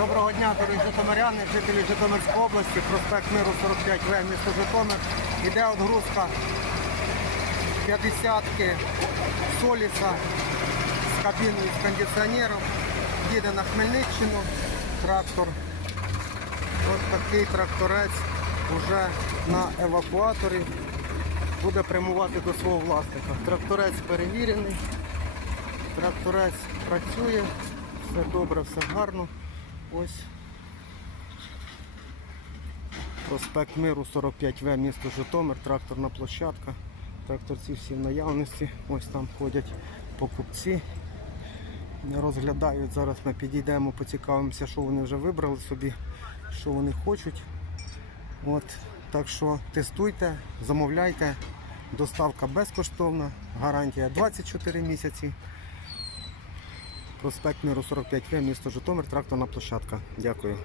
Доброго дня, дорогі житомиряни, жителі Житомирської області, проспект Миру 45В, місто Житомир. Іде отгрузка 50-ки Соліса з кабіною з кондиціонером. Їде на Хмельниччину трактор. Ось такий тракторець вже на евакуаторі буде прямувати до свого власника. Тракторець перевірений, тракторець працює, все добре, все гарно. Ось проспект Миру 45В, місто Житомир, тракторна площадка. Тракторці всі в наявності. Ось там ходять покупці. Не розглядають. Зараз ми підійдемо, поцікавимося, що вони вже вибрали собі, що вони хочуть. От, так що тестуйте, замовляйте. Доставка безкоштовна, гарантія 24 місяці. Проспект Миру 45В, місто Житомир, тракторна площадка. Дякую.